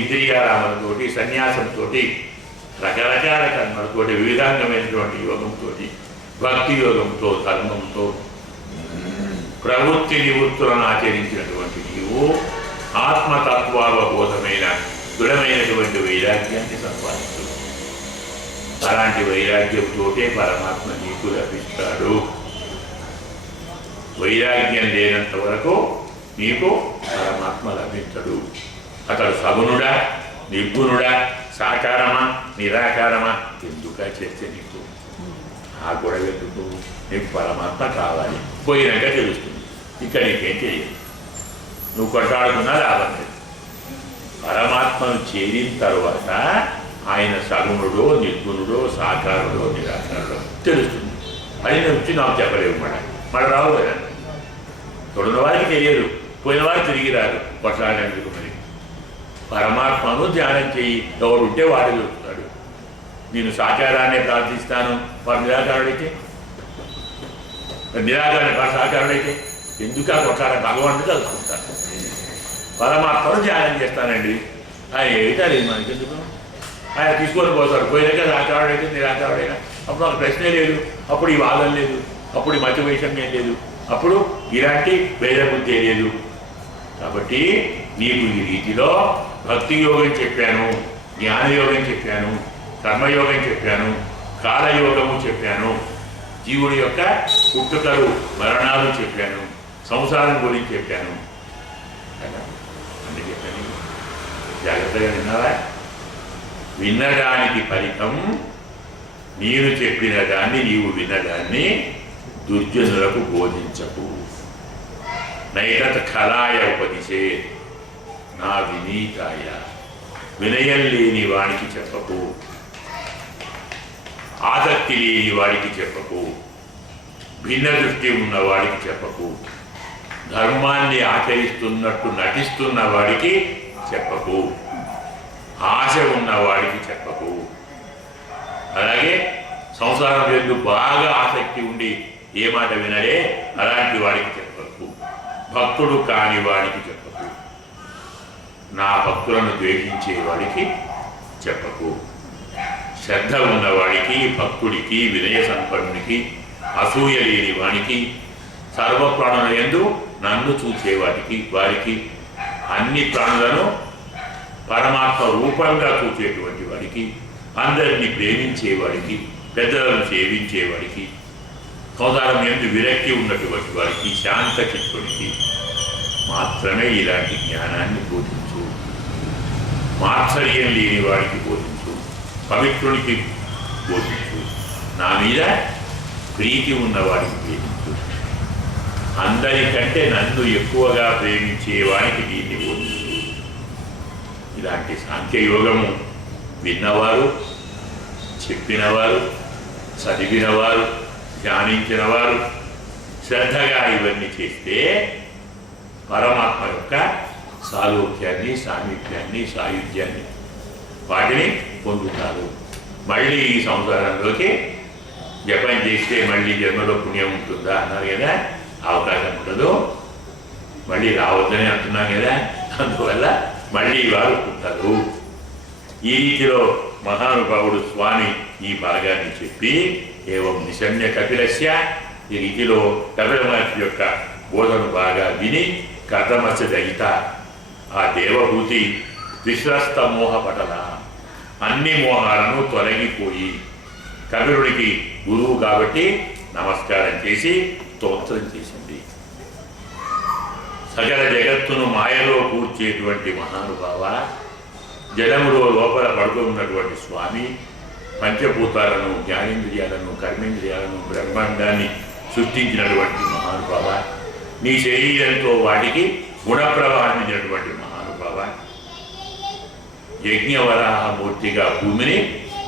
ఇంద్రియారామలతోటి సన్యాసంతో రకరకాల కర్మలతోటి వివిధాంగమైనటువంటి యోగంతో భక్తి యోగంతో ధర్మంతో ప్రవృత్తి నివృత్తులను ఆచరించినటువంటి నీవు ఆత్మతత్వావబోధమైన దృఢమైనటువంటి వైరాగ్యాన్ని సంపాదించు. అలాంటి వైరాగ్యంతోటే పరమాత్మ నీకు లభిస్తాడు. వైరాగ్యం లేనంత వరకు నీకు పరమాత్మ లభించడు. అతడు సగుణుడా నిర్గుణుడా సాకారమా నిరాకారమా ఎందుక చర్చ నీకు? ఆ గొడవ ఎందుకు? నీకు పరమాత్మ కావాలి. పోయినాక తెలుస్తుంది. ఇక్కడ నీకేం తెలియదు. నువ్వు కొట్టాడుకున్నా లాభం లేదు. పరమాత్మను చేరిన తర్వాత ఆయన సగుణుడో నిర్గుణుడో సాకారుడో నిరాకారుడో తెలుస్తుంది. అది నేను వచ్చి నాకు చెప్పలేవు. మళ్ళీ రావు కదా. తొడిన వారికి తెలియదు, పోయిన వారు తిరిగి రారు. కొట్లాడేందుకు మరి పరమాత్మను ధ్యానం చేయి. ఎవరుంటే వాడు దొరుకుతాడు. నేను సాకారాన్ని ప్రార్థిస్తాను, వాడు నిరాకారుడైతే నిరాకారాన్ని వాడు సాకారుడైతే ఎందుకు ఆ కొట్లాడ భగవంతుడు తెలుసుకుంటాను. పరమాత్మను ధ్యానం చేస్తానండి ఆయన ఏమిటారు మనకి ఎందుకు? ఆయన తీసుకొని పోతాడు. పోయినాక సాకారుడైతే నిరాకారుడైనా అప్పుడు నాకు ప్రశ్నే లేదు. అప్పుడు ఈ వాదం లేదు. అప్పుడు ఈ మధ్య వైషమ్యం లేదు. అప్పుడు ఇలాంటి భేదబుద్ధి లేదు. కాబట్టి నీకు ఈ రీతిలో భక్తి యోగం చెప్పాను, జ్ఞానయోగం చెప్పాను, కర్మయోగం చెప్పాను, కాలయోగము చెప్పాను, జీవుడి యొక్క పుట్టుకలు మరణాలు చెప్పాను, సంసారం గురించి చెప్పాను కదా. అన్నీ చెప్పాను. జాగ్రత్తగా విన్నావా? విన్నదానికి ఫలితం నేను చెప్పిన దాన్ని నీవు విన్నదాన్ని దుర్జనులకు బోధించకు. నైతత్ కళాయ ఉపదిశే నా వినీతాయ. వినయం లేని వాడికి చెప్పకు, ఆసక్తి లేని వాడికి చెప్పకు, భిన్న దృష్టి ఉన్నవాడికి చెప్పకు, ధర్మాన్ని ఆచరిస్తున్నట్టు నటిస్తున్న వాడికి చెప్పకు, ఆశ ఉన్నవాడికి చెప్పకు. అలాగే సంసారం ఎందుకు బాగా ఆసక్తి ఉండి ఏ మాట వినడే అలాంటి వాడికి చెప్పకు. భక్తుడు కాని వాడికి చెప్పకు. నా భక్తులను ద్వేషించే వాడికి చెప్పకు. శ్రద్ధ ఉన్నవాడికి, భక్తుడికి, వినయ సంపన్నుడికి, అసూయ లేని వాడికి, సర్వప్రాణుల యందు నన్ను చూసేవాడికి, వారికి అన్ని ప్రాణులను పరమాత్మ రూపంగా చూసేటువంటి వాడికి, అందరినీ ప్రేమించేవాడికి, పెద్దలను సేవించేవాడికి, సంసారం ఎందు విరక్తి ఉన్నటువంటి వారికి, శాంత చిత్తుడికి మాత్రమే ఇలాంటి జ్ఞానాన్ని బోధించు. మాత్సర్యం లేని వాడికి బోధించు, పవిత్రునికి బోధించు, నా మీద ప్రీతి ఉన్నవాడికి ప్రేమించు, అందరికంటే నన్ను ఎక్కువగా ప్రేమించే వాడికి దీన్ని బోధించు. ఇలాంటి సాంఖ్యయోగము విన్నవారు, చెప్పినవారు, చదివినవారు, ధ్యానించిన వారు శ్రద్ధగా ఇవన్నీ చేస్తే పరమాత్మ యొక్క సాలోక్యాన్ని, సామీప్యాన్ని, సాయుధ్యాన్ని వాటిని పొందుతారు. మళ్ళీ ఈ సంసారంలోకి జపం చేస్తే మళ్ళీ జన్మలో పుణ్యం ఉంటుందా అన్నారు కదా. అవకాశం ఉండదు. మళ్ళీ రావద్దని అంటున్నాం కదా. అందువల్ల మళ్ళీ వారు పుట్టారు. ఈ రీతిలో మహానుభావుడు స్వామి ఈ భాగాన్ని చెప్పి ఏవం నిశమ్య కపిలస్య, ఈ రీతిలో కపిల మహర్షి యొక్క బోధను బాగా విని కథమసదయిత ఆ దేవభూతి విశ్రస్త మోహపటల అన్ని మోహాలను తొలగిపోయి కపిలుడికి గురువు కాబట్టి నమస్కారం చేసి స్తోత్రం చేసింది. సకల జగత్తును మాయలో కూర్చేటువంటి మహానుభావ, జడములో లోపల పడుకున్నటువంటి స్వామి, పంచభూతాలను, జ్ఞానేంద్రియాలను, కర్మేంద్రియాలను, బ్రహ్మాండాన్ని సృష్టించినటువంటి మహానుభావ, నీ శరీరంతో వాటికి గుణప్రవాహించినటువంటి మహానుభావ, యజ్ఞవరాహమూర్తిగా భూమిని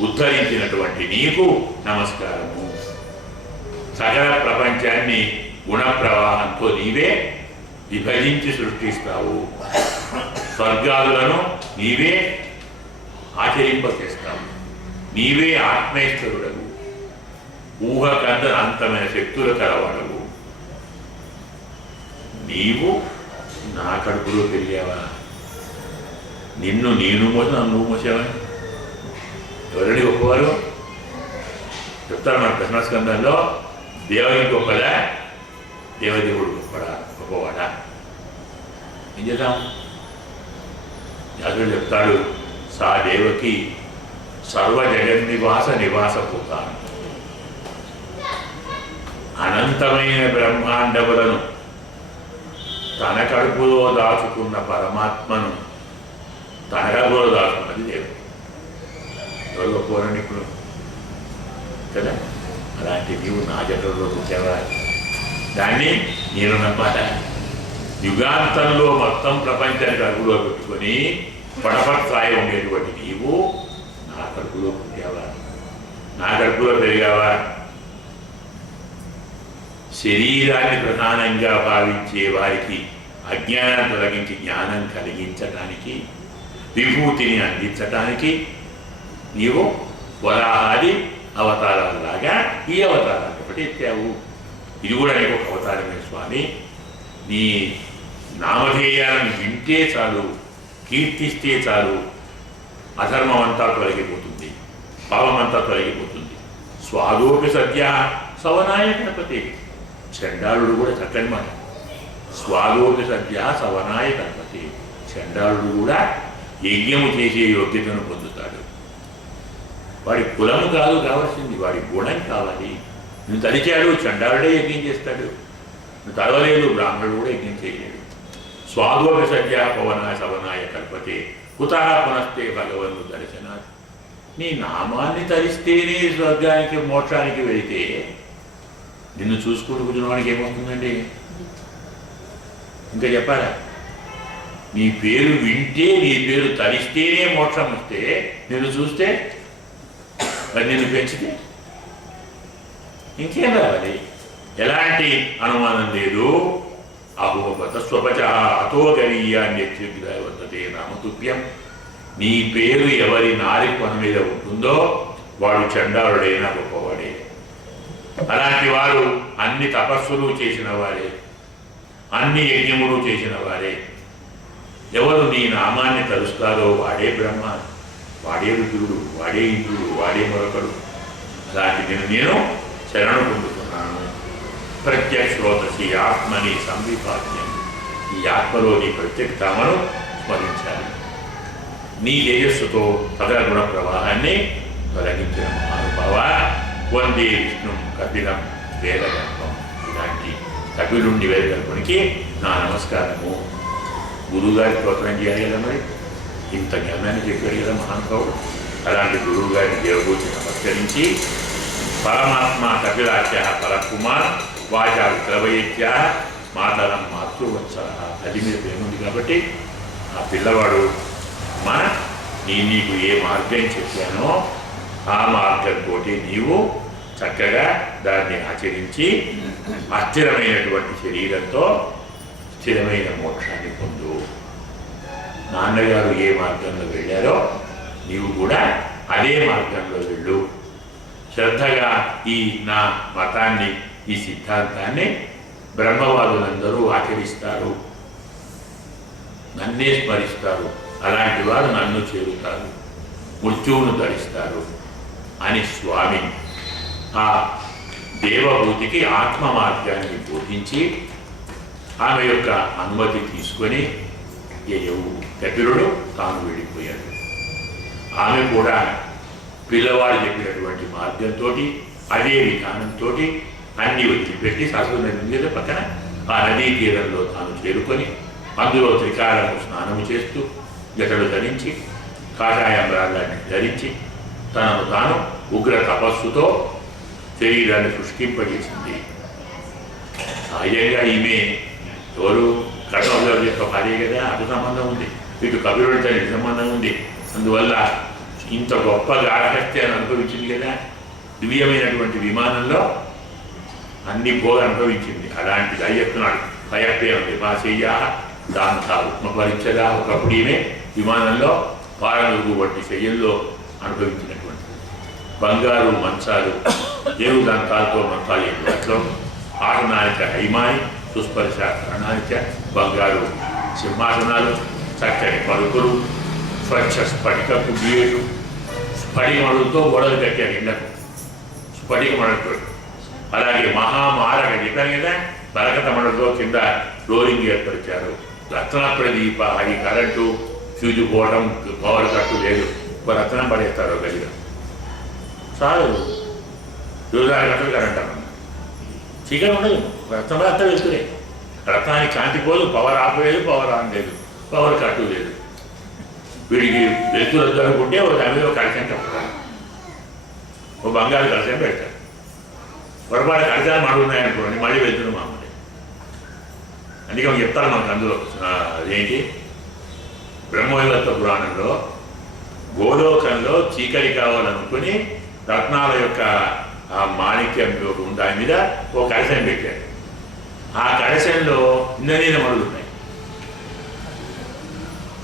ఉద్ధరించినటువంటి నీకు నమస్కారము. సకల ప్రపంచాన్ని గుణప్రవాహంతో నీవే విభజించి సృష్టిస్తావు. స్వర్గాదులను నీవే ఆచరింపచేస్తావు. నీవే ఆత్మేశ్వరుడవు. ఊహకంద అంతమైన శక్తుల కలవాడవు. నీవు నా కడుపులో పెరిగావా? నిన్ను నేను మోసి నన్ను నువ్వు మోసావని ఎవరండి గొప్పవారు చెప్తారు మన దశమస్కందంలో. దేవకి గొప్పదా, దేవదేవుడు గొప్పవాడా? ఏం చేద్దాం? వ్యాసుడు చెప్తాడు, సా దేవకి సర్వ జగన్నివాస నివాసభూత. అనంతమైన బ్రహ్మాండములను తన కడుపులో దాచుకున్న పరమాత్మను తన కడుపులో దాచుకున్నది దేవుడు. ఎవరు గొప్పవారండి ఇప్పుడు కదా? అలాంటి నీవు నా జగంలో పుట్టావా? దాన్ని నేను నమ్మాట. యుగాంతంలో మొత్తం ప్రపంచానికి కడుపులో పెట్టుకొని పడపట్సాయి ఉండేటువంటి నీవు నా కడుపులో పుట్టావా? నా కడుపులో పెరిగావా? శరీరాన్ని ప్రధానంగా భావించే వారికి అజ్ఞానం తొలగించి జ్ఞానం కలిగించటానికి, విభూతిని అందించటానికి నీవు వరాహాది అవతారాలలాగా ఈ అవతారాన్ని ఒకటి ఎత్తావు. ఇది కూడా నీకు ఒక అవతారమే స్వామి. నీ నామధేయాలను వింటే చాలు, కీర్తిస్తే చాలు, అధర్మం అంతా తొలగిపోతుంది, పాపమంతా తొలగిపోతుంది. స్వాదోపి సద్య సవనాయ గణపతి. చండాలుడు కూడా చక్కని మాట. స్వాదోపి సద్య సవనాయ గణపతి. చండాలుడు కూడా యజ్ఞము చేసే యోగ్యతను పొందుతాడు. వాడి కులము కాదు కావాల్సింది, వాడి గుణం కావాలి. నువ్వు తలిచాడు, చండాలుడే యజ్ఞం చేస్తాడు. నువ్వు తలవలేదు, బ్రాహ్మణుడు కూడా యజ్ఞం చేయలేడు. స్వాదోపి సద్య పవనాయ సవనాయ కల్పతే కుతా పునస్తే భగవన్ను దర్శనాత్. నీ నామాన్ని తరిస్తేనే స్వర్గానికి మోక్షానికి వెళితే నిన్ను చూసుకుంటూ కూర్చున్న వాడికి ఏమవుతుందండి? ఇంకా చెప్పాలా? నీ పేరు వింటే, నీ పేరు తరిస్తేనే మోక్షం వస్తే, నిన్ను చూస్తే మరి నిన్ను పెంచితే ఇంకేం రావాలి? ఎలాంటి అనుమానం లేదు. అహోబత స్వపచ అతోగరీయాన్యత్యుగ్రవర్తతే రామతుభ్యం. నీ పేరు ఎవరి నారి కొన మీద ఉంటుందో వాడు చండాలుడైనా గొప్పవాడే. అలాంటి వారు అన్ని తపస్సులు చేసిన వారే, అన్ని యజ్ఞములు చేసిన వారే. ఎవరు నీ నామాన్ని తలుస్తారో వాడే బ్రహ్మ, వాడే రుద్రుడు, వాడే ఇంద్రుడు, వాడే మరొకడు. అలాంటి నేను శరణు పొందుతున్నాను. ప్రత్యక్షోతసి ఆత్మని సంవిపాద్యం. ఈ ఆత్మలో నీ ప్రత్యక్షతను స్మరించాలి. నీ తేజస్సుతో సకల గుణ ప్రవాహాన్ని తొలగించిన మహానుభావ వందే విష్ణు కపిలం వేదగర్భం. ఇలాంటి కపిలుండి వేదగర్భునికి నా నమస్కారము. గురువుగారి స్తోత్రం చేయాలి కదా, మరి ఇంత జ్ఞానాన్ని చెప్పాడు కదా మహానుభావుడు. అలాంటి గురువు గారిని దేవగూర్చి నమస్కరించి పరమాత్మ కపిలాఖ్య పరకుమార్ వాచా విక్రవైత్య మాతరం మాతృవత్సర. అది మీద ప్రేముంది కాబట్టి ఆ పిల్లవాడు మన నీకు ఏ మార్గం చెప్పానో ఆ మార్గంతో నీవు చక్కగా దాన్ని ఆచరించి అస్థిరమైనటువంటి శరీరంతో స్థిరమైన మోక్షాన్ని పొందు. నాన్నగారు ఏ మార్గంలో వెళ్ళారో నీవు కూడా అదే మార్గంలో వెళ్ళు. శ్రద్ధగా ఈ నా మతాన్ని, ఈ సిద్ధాంతాన్ని బ్రహ్మవాదులందరూ ఆచరిస్తారు, నన్నే స్మరిస్తారు. అలాంటి వారు నన్ను చేరుతారు, మృత్యువును ధరిస్తారు అని స్వామి ఆ దేవభూతికి ఆత్మ మార్గాన్ని బోధించి ఆమె యొక్క అనుమతి తీసుకొని కపిలుడు తాను వెళ్ళిపోయాడు. ఆమె కూడా పిల్లవాడు చెప్పినటువంటి మార్గంతో, అదే విధానంతో అన్ని వదిలిపెట్టి శాశ్వత నది మీద పక్కన ఆ నదీ తీరంలో తాను చేరుకొని అందులో త్రికాలము స్నానము చేస్తూ జటలు ధరించి కాషాయంబ్రాన్ని ధరించి తనను తాను ఉగ్ర తపస్సుతో శరీరాన్ని శుష్కింపజేసింది. సహజంగా ఈమె ఎవరు? కర్ణోదరు యొక్క భార్య కదా, అటు సంబంధం ఉంది, ఇటు కపిలుడి తల్లి సంబంధం ఉంది. అందువల్ల ఇంత గొప్ప గాఢహత్యాన్ని అనుభవించింది కదా. దివ్యమైనటువంటి విమానంలో అన్ని భోగ అనుభవించింది. అలాంటిది అయ్యెత్తున్నాడు. భయపే ఉంది మాసేయ దాంతా ఉత్మపరించగా. ఒకప్పుడు ఈమె విమానంలో పారనుగు వంటి శయ్యల్లో అనుభవించినటువంటి బంగారు మంచాలు, ఏరు దంతాలతో మంచాలు వాటిలో ఆసనానిక హైమాని సుస్పర్శ ప్రాణానిక బంగారు సింహాసనాలు, చక్కని పలుకులు, స్వచ్ఛ స్ఫటికపు గేటు, స్ఫటికమడుతో గోడలు కట్టారు ఇళ్లకు, స్ఫటికమడుతో. అలాగే మహామారక చెప్పాను కదా, బరకత మడుతో కింద ఫ్లోరింగ్ ఏర్పరిచారు. రత్న ప్రదీప, ఈ కరెంటు ఫ్యూజు పోవడం, పవర్ కట్టు లేదు, ఒక రత్నం పడేస్తారు గదిలో చాలు. 26 గంటలు కరెంట్ అన్నమాట. చీకటి ఉండదు, రత్నం అంతా వెళ్తురే. రత్నానికి కాంతి పోదు, పవర్ ఆఫ్ లేదు, పవర్ ఆన్ లేదు, పవర్ కట్టు లేదు. వీడికి వెళ్తురు అనుకుంటే ఒక దాని మీద కడిచని చెప్తారు, ఒక బంగారు కడిచని పెడతారు. పొరపాటు కడిచాలు మడుగున్నాయనుకోండి, మళ్ళీ వెళ్తున్నారు మామూలు. అందుకే చెప్తారు మనకు అందులో అదేంటి బ్రహ్మవైవర్త పురాణంలో, గోలోకంలో చీకటి కావాలనుకుని రత్నాల యొక్క ఆ మాణిక్యం దాని మీద ఒక కలశం పెట్టారు. ఆ కలశంలో ఇంద్రనీల మడుగున్నాయి,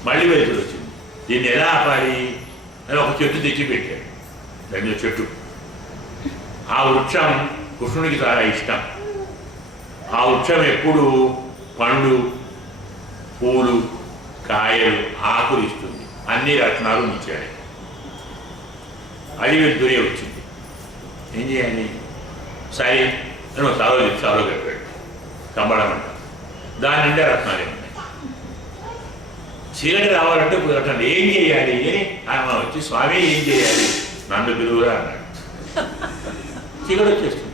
మళ్ళీ వెళ్తురు వచ్చింది. దీన్ని ఎలా ఆపాలి అని ఒక చెట్టు తెచ్చి పెట్టారు. దాని చెట్టు, ఆ వృక్షం కృష్ణుడికి చాలా ఇష్టం. ఆ వృక్షం ఎప్పుడు పండు, పూలు, కాయలు, ఆకులు ఇస్తుంది. అన్ని రత్నాలు ఇచ్చాడు. అది వెళ్తూనే వచ్చింది. ఏం చేయాలి? సరే అని ఒక సాలో చెప్పాడు, కంబడం అంట. దాని నుండి రత్నాలే ఉన్నాయి. చీకటి రావాలంటే రత్నాలు ఏం చేయాలి అని ఆయన వచ్చి, స్వామి ఏం చేయాలి నన్ను పిలువురా అన్నాడు. చీకటి వచ్చేస్తుంది.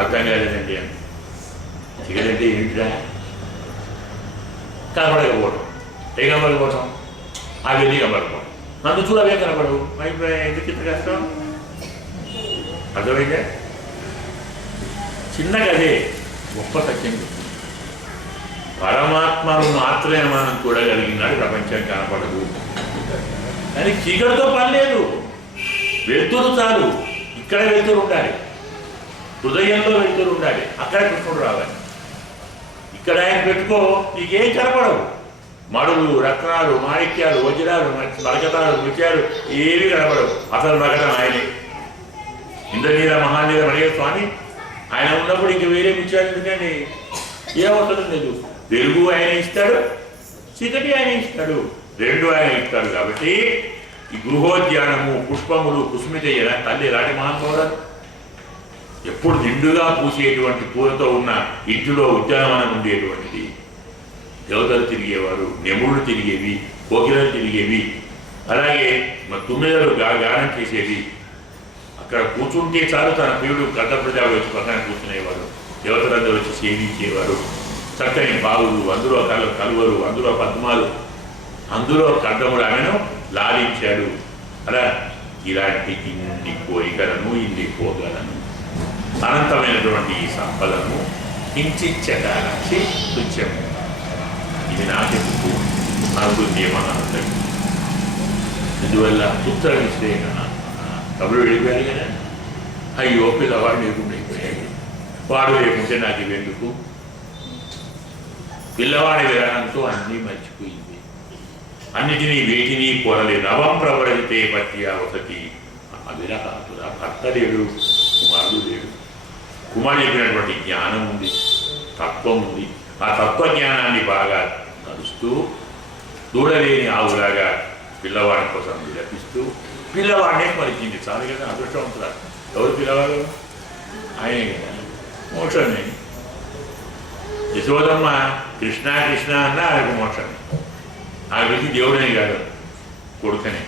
అర్థం కాలేదండి అని. చీకటి అంటే ఏంటిరా? కనపడకపోవడం. ఏ కనపడకపోవటం? అవన్నీ కనపడకపోవడం. నన్ను చూడవే కనపడవు. ఎందుకు ఇంత కష్టం? అర్థమైందే? చిన్న కదే గొప్ప సత్యం. పరమాత్మను మాత్రమే మనం చూడగలిగినాడు, ప్రపంచం కనపడదు. కానీ చీకటితో పని లేదు, వెళ్తురు చాలు. ఇక్కడ వెళ్తురు ఉండాలి, హృదయంలో వెళ్తురు ఉండాలి. అక్కడ కృష్ణుడు రావాలి. ఇక్కడ ఆయన పెట్టుకో, నీకేం కనపడవు. మడులు, రత్నాలు, మాణిక్యాలు, వజ్రాలు, బరకతాలు, ముత్యాలు ఏవి కనపడవు. అసలు బరకతం ఆయనే. ఇంద్రనీల మహానీల మణియ స్వామి ఆయన ఉన్నప్పుడు ఇంక వేరే ముత్యాలు ఎందుకండి? ఏ అవసరం లేదు. వెలుగు ఆయన ఇస్తాడు, చీకటి ఆయన ఇస్తాడు, రెండు ఆయన ఇస్తాడు. కాబట్టి ఈ గృహోద్యానము, పుష్పములు, కుసుమితయ్య తల్లి రాటి మహానుభావురాలు ఎప్పుడు నిండుగా పూసేటువంటి పూలతో ఉన్న ఇంటిలో ఉద్యానవనం ఉండేటువంటిది. దేవతలు తిరిగేవారు, నెముళ్ళు తిరిగేవి, కోకిలలు తిరిగేవి, అలాగే తుమ్మెదలు గానం చేసేవి. అక్కడ కూర్చుంటే చాలు తన ప్రియుడు గడ్డ ప్రజలు వచ్చి పక్కన కూర్చునేవారు. దేవతలందరూ వచ్చి సేవించేవారు. చక్కని బావులు, అందులో కలువలు, అందులో పద్మాలు, అందులో కడ్డముడు ఆమెను లాలించాడు. అలా ఇలాంటి ఇన్ని కోరికలను, ఇన్ని పోగలను, అనంతమైనటువంటి ఈ సంపదను కించిచ్చటాచి తుచ్చం. ఇది నాకెందుకు అనుకుంటే మనందరికీ. ఇందువల్ల పుత్ర విశ్లేషణ కబురు వెళ్ళిపోయారు కదా. అయ్యో పిల్లవాడు లేకుండా అయిపోయాడు, వాడు లేకుంటే నాకు ఇవెందుకు? పిల్లవాడి విరాణంతో అన్నీ మర్చిపోయింది. అన్నిటినీ వేటిని కోరలే. నవం ప్రవరితే పత్య వసతి అవిరహాతుల. భర్త లేడు, కుమారుడు లేడు. కుమారుడు చెప్పినటువంటి జ్ఞానం ఉంది, తత్వం ఉంది. ఆ తత్వజ్ఞానాన్ని బాగా నడుస్తూ దూడలేని ఆవులాగా పిల్లవాడి కోసం విలపిస్తూ పిల్లవాడినే మరిచింది. చాలు కదా, అదృష్టవంతురాలు. ఎవరు పిల్లవాడు? ఆయనే కదా, మోక్షమే. యశోదమ్మ కృష్ణ కృష్ణ అన్న ఆయనకు మోక్షమే. ఆ వ్యక్తి దేవుడని కాదు, కొడుకనే.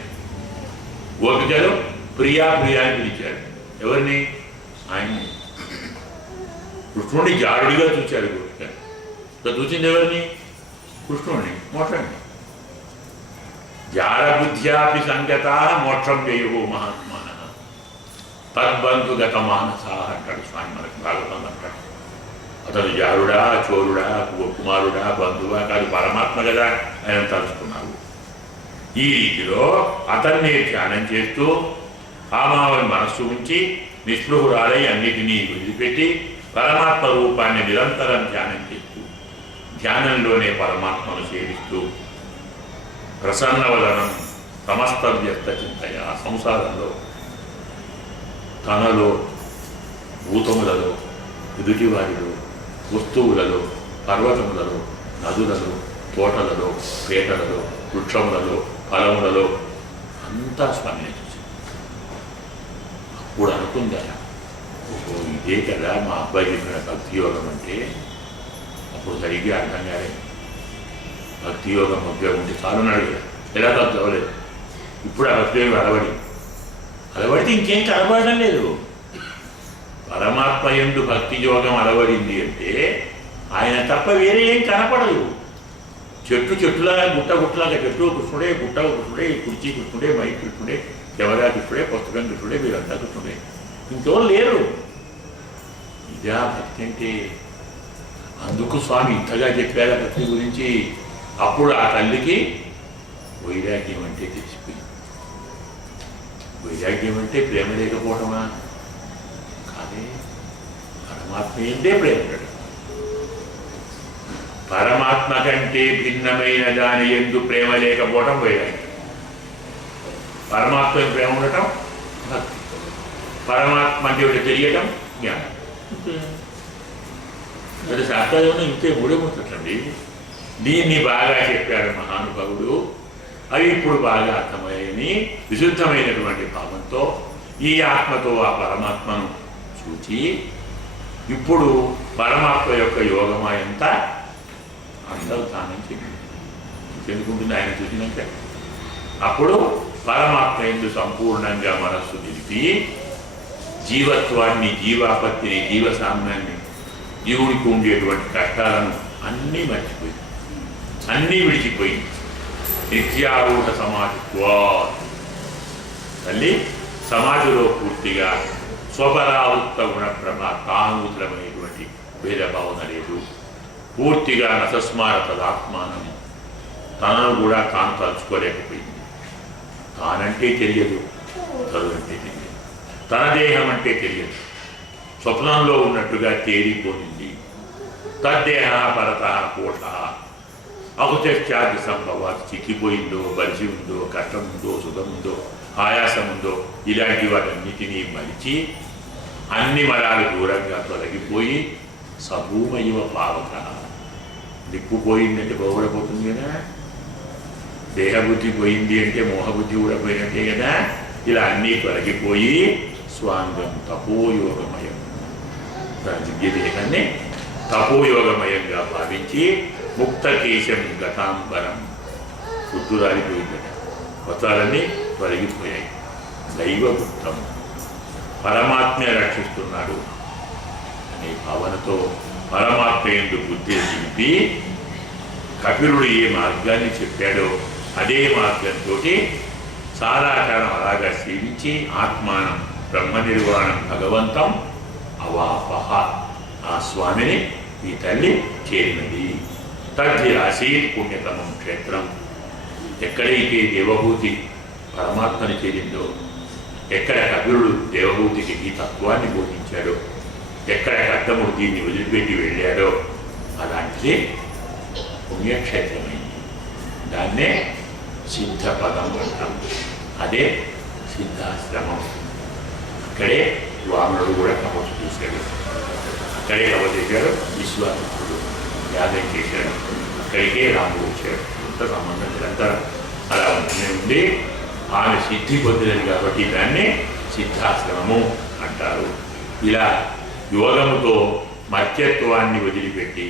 గోపికలు ప్రియా ప్రియా అని పిలిచాడు. ఎవరిని? ఆయన. కృష్ణుడిని జారుడిగా చూశాడు గోపిక. చూసింది ఎవరిని? కృష్ణుడిని. మోక్షాన్ని. జారబుద్ధ్యాపి సంగత మోక్షం చేయు మహాత్మాన తద్బంధుగత మానసా అంటాడు స్వామి మనకు భాగవతం అంటాడు. అతను జారుడా, చోరుడా, కుమారుడా, బంధువా కాదు, పరమాత్మ కదా ఆయన తలుచుకున్నావు. ఈ రీతిలో అతన్నే ధ్యానం చేస్తూ ఆమావని మనస్సు ఉంచి నిస్పృహురాలై అన్నిటినీ వదిలిపెట్టి పరమాత్మ రూపాన్ని నిరంతరం ధ్యానం చేస్తూ ధ్యానంలోనే పరమాత్మను సేవిస్తూ ప్రసన్నవదనం సమస్త వ్యక్త చింతయ. సంసారంలో తనలో, భూతములలో, ఎదుటివారిలో, వస్తువులలో, పర్వతములలో, నదులలో, తోటలలో, పేటలలో వృక్షములలో ఫలములలో అంతా స్వామిని చూసి అప్పుడు అనుకుందా, ఓహో ఇదే కదా మా అబ్బాయి చెప్పిన భక్తి యోగం అంటే. అప్పుడు సరిగ్గా అర్థం కాలేదు. భక్తి యోగం ఉపయోగం ఉంటే చాలున్నాడు కదా, ఎలా తప్పు అవ్వలేదు. ఇప్పుడు ఆ భక్తి యోగం అలవడితే ఇంకేం కనబడడం లేదు. పరమాత్మ యందు భక్తి యోగం అలవడింది అంటే ఆయన తప్ప వేరే ఏం కనపడదు. చెట్టులాగా గుట్టలాగా చెట్టు కృష్ణుడే, గుట్ట కృష్ణుడే, కుర్చీ కృష్ణుడే, మైక్ కృష్ణుడే, కెమెరా కృష్ణుడే, పుస్తకం కృష్ణుడే, వీరంతా కృష్ణుడే, ఇంకెవరు లేరు. ఇదా భక్తి అంటే. అందుకు స్వామి ఇంతగా చెప్పారు భక్తి గురించి. అప్పుడు ఆ తల్లికి వైరాగ్యం అంటే తెలిసిపోయింది. వైరాగ్యం అంటే ప్రేమ లేకపోవటమా? కాదే, పరమాత్మ ఏంటే ప్రేమ ఉండడం. పరమాత్మ కంటే భిన్నమైన దాని యందు ప్రేమ లేకపోవటం వైరాగ్యం. పరమాత్మ ప్రేమ ఉండటం భక్తి. పరమాత్మ అంటే తెలియటం జ్ఞానం. అది శాస్త్రంలో ఇంకే మూడే ముచ్చటండి. దీన్ని బాగా చెప్పాడు మహానుభావుడు. అవి ఇప్పుడు బాగా అర్థమయ్యని విశుద్ధమైనటువంటి భావంతో ఈ ఆత్మతో ఆ పరమాత్మను చూచి ఇప్పుడు పరమాత్మ యొక్క యోగమా ఎంత అందరూ తానని చెందుకుంటుంది ఆయన చూసినాక. అప్పుడు పరమాత్మ ఎందు సంపూర్ణంగా మనస్సు నిలిపి జీవత్వాన్ని, జీవాపత్తిని, జీవసామ్యాన్ని, జీవుడికి ఉండేటువంటి కష్టాలను అన్నీ మర్చిపోయి, అన్నీ విడిచిపోయింది. నిత్యారూఢ సమాధిత్వా తల్లి సమాధిలో పూర్తిగా స్వపరావృత్త గుణప్రభ తానుద్రమైనటువంటి భేదభావన లేదు. పూర్తిగా నసస్మార తదాత్మానం, తనను కూడా తాను తలుచుకోలేకపోయింది. తానంటే తెలియదు, తరువంటే తెలియదు, తన దేహం అంటే తెలియదు. స్వప్నంలో ఉన్నట్టుగా తేలిపోయింది. తద్దేహ పరత కోట అకుచాది సంభవ, చిక్కిపోయిందో, బలిసి ఉందో, కష్టం ఉందో, సుఖం ఉందో, ఆయాసం ఉందో, ఇలాంటి వాటన్నిటినీ మరిచి అన్ని మరాలు దూరంగా తొలగిపోయి సభూమయువ పావక. నిప్పు పోయిందంటే బాగుపడిపోతుంది కదా, దేహబుద్ధి పోయింది అంటే మోహబుద్ధి కూడా పోయినట్టే కదా. ఇలా అన్నీ తొలగిపోయి స్వాంగం తపోయోగమయం, తన దివ్య దేహాన్ని తపోయోగమయంగా భావించి ముక్తకేశం గతాంబరం, బుద్ధురాలిపోయిందట, వతాలన్నీ తొలగిపోయాయి. దైవభుక్తం, పరమాత్మే రక్షిస్తున్నాడు అనే భావనతో పరమాత్మ యందు బుద్ధి నిలిపి కపిలుడు ఏ మార్గాన్ని చెప్పాడో అదే మార్గంతో చాలా కాలం అలాగా సేవించి ఆత్మానం బ్రహ్మ నిర్వాణం భగవంతం అవాపహ, ఆ స్వామిని ఈ తల్లి చేరినది. తద్ధిరాసీత్ పుణ్యతమం క్షేత్రం. ఎక్కడైతే దేవభూతి పరమాత్మని చేరిందో, ఎక్కడ కపిలుడు దేవభూతికి ఈ తత్వాన్ని బోధించాడో, ఎక్కడ కర్తముడు దీన్ని వదిలిపెట్టి వెళ్ళాడో అలాంటిది పుణ్యక్షేత్రమైంది. దాన్నే సిద్ధపదం అంటాం. అదే సిద్ధాశ్రమం. అక్కడే వామనుడు కూడా తపస్సు చేశాడు, అక్కడే తపస్సు చేశాడు. విశ్వామిత్రుడు యాగం చేశాడు, అక్కడికే రాముడు వచ్చాడు. ఇంత సంబంధం నిరంతరం అలా ఉండి ఆమె సిద్ధి పొందినది కాబట్టి దాన్ని సిద్ధాశ్రమము అంటారు. ఇలా యోగముతో మత్యత్వాన్ని వదిలిపెట్టి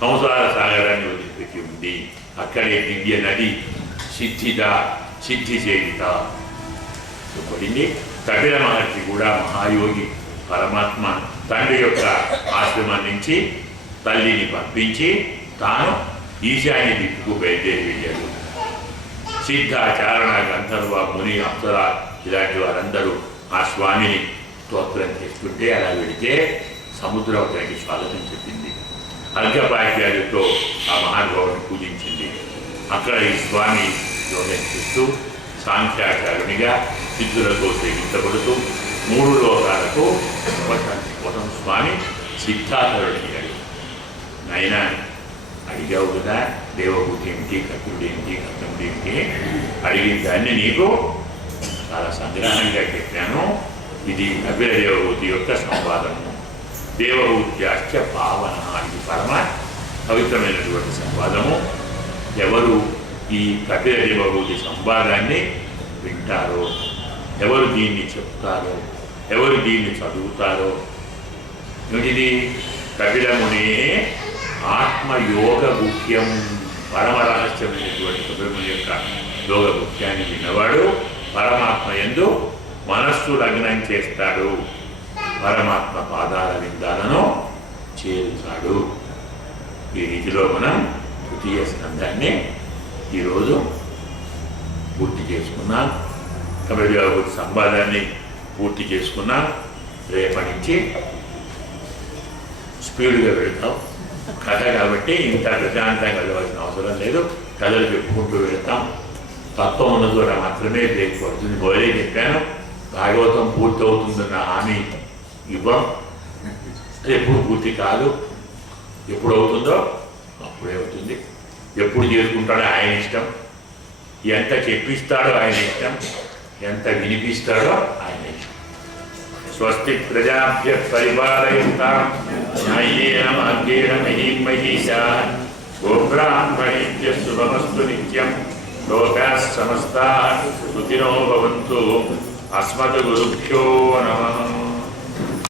సంసార సాగరాన్ని వదిలిపెట్టి ఉంది. అక్కడే దివ్య నది సిద్ధి సేవిత పడింది. కపిల మహర్షి కూడా మహాయోగి. పరమాత్మ తండ్రి యొక్క ఆశ్రమం నుంచి తల్లిని పంపించి తాను ఈశాన్య దిక్కుకు బయలుదేరి వెళ్ళాడు. సిద్ధ, చారణ, గంధర్వ, ముని, అప్సర ఇలాంటి వారందరూ ఆ స్వామిని స్తోత్రం చేస్తుంటే అలా వెళితే సముద్రం అతనికి స్వాగతం చెప్పింది. అర్ఘ్యపాఖ్యాలతో ఆ మహానుభావుని పూజించింది. అక్కడ ఈ స్వామి యోగం చేస్తూ సాంఖ్యాచారునిగా సిద్ధులతో సేవించబడుతూ 3 లోకాలకు ఉపశాంతి కోసం స్వామి సిద్ధాధరుడు అడిగాడు. నాయన అడిగావు కదా, దేవభూతి ఏమిటి, కపిలుడు ఏమిటి, కర్తముడు ఏమిటి అడిగిన దాన్ని నీకు చాలా సంగ్రహంగా చెప్పాను. ఇది కపిల దేవభూతి యొక్క సంవాదము. దేవభూత్యాశ్చ పావన, ఇది పరమ పవిత్రమైనటువంటి సంవాదము. ఎవరు ఈ కపిల దేవహూతి సంవాదాన్ని వింటారో, ఎవరు దీన్ని చెప్తారో, ఎవరు దీన్ని చదువుతారో, ఏమిటిది? కపిలమునే ఆత్మయోగ గుహ్యం, పరమ రహస్యమైనటువంటి కపిలముని యొక్క యోగ గుహ్యాన్ని విన్నవాడు పరమాత్మ యందు మనస్సు లగ్నం చేస్తాడు, పరమాత్మ పాదాల విందాలను చేరుతాడు. ఈ రీతిలో మనం తృతీయ స్కంధాన్ని ఈరోజు పూర్తి చేసుకున్నాం. కపిల సంవాదాన్ని పూర్తి చేసుకున్నాం. రేపటి నుంచి స్పీడ్గా వెళతాం. కథ కాబట్టి ఇంత ప్రశాంతంగా వెళ్ళవలసిన అవసరం లేదు. కథలు చెప్పుకుంటూ వెళతాం. తత్వం ఉన్న దూర మాత్రమే బ్రేక్ పడుతుంది. మొదలే చెప్పాను, భాగవతం పూర్తి అవుతుందన్న హామీ ఇవ్వం. అది ఎప్పుడు పూర్తి కాదు. ఎప్పుడు అవుతుందో అప్పుడే అవుతుంది. ఎప్పుడు చేసుకుంటాడో ఆయన ఇష్టం, ఎంత చెప్పిస్తాడో ఆయన ఇష్టం, ఎంత వినిపిస్తాడో ఆయన ఇష్టం. స్వస్తి ప్రజాభ్యః పరిపాలయంతాం న్యాయేన మార్గేణ మహీం మహీశాః గోబ్రాహ్మణేభ్యః శుభమస్తు నిత్యం. లోకాః సమస్తాః సుఖినో భవంతు. అస్మద్గురుభ్యో నమః.